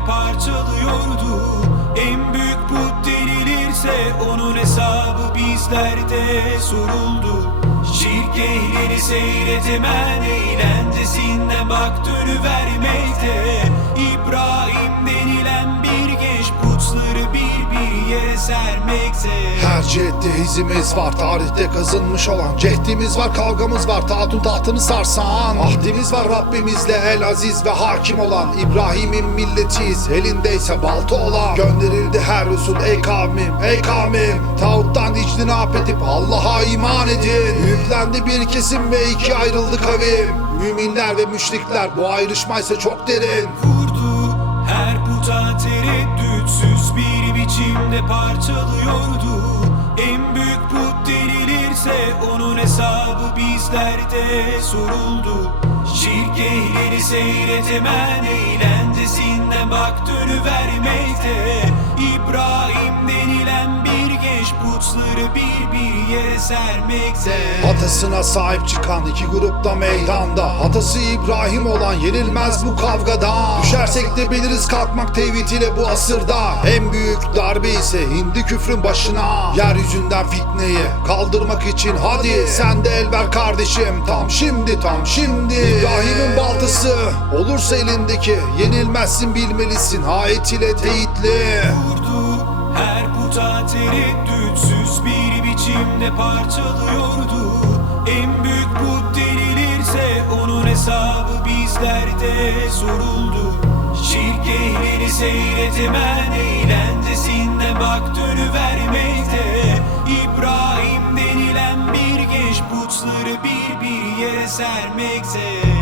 parçalıyordu. En büyük put denilirse onun hesabı bizlerde soruldu. Şirkehleri seyretemen eğlencesinden bak dönüvermekte. İbrahim putları sermekte Her cihette izimiz var Tarihte kazınmış olan Cehdimiz var kavgamız var Tahtun tahtını sarsan Ahdimiz var Rabbimizle El aziz ve hakim olan İbrahim'in milletiyiz. Elindeyse balta olan Gönderildi her usul. Ey kavmim ey kavmim Tağuttan ictinap edip Allah'a iman edin. Yüklendi bir kesim ve iki ayrıldı kavim. Müminler ve müşrikler bu ayrışmaysa çok derin. Vurdu Her puta tereddütsüz bir biçimde parçalıyordu. En büyük put denilirse onun hesabı bizlerde soruldu. Şirkehleri seyretemen eğlencesinden bak dönüvermekte. İbrahim denilen bir genç putları bir bir yere sermekte. Atasına sahip çıkan iki grupta meydanda. Atası İbrahim olan yenilmez bu kavgada. Düşersek de biliriz kalkmak tevhid ile bu asırda. En büyük darbe ise indi küfrün başına. Yeryüzünden fitneyi kaldırmak için Hadi sen de el ver kardeşim. Tam şimdi tam şimdi. İbrahim'in baltası olursa elindeki Yenilmezsin bilmelisin. Ayet ile teyitli. Vurdu Her puta tereddütsüz biçimde parçalıyordu? En büyük put denilirse onun hesabı bizlerde soruldu. Şirkehleri seyretemen eğlencesinden bak dönüvermekte. İbrahim denilen bir genç putları bir bir yere sermekte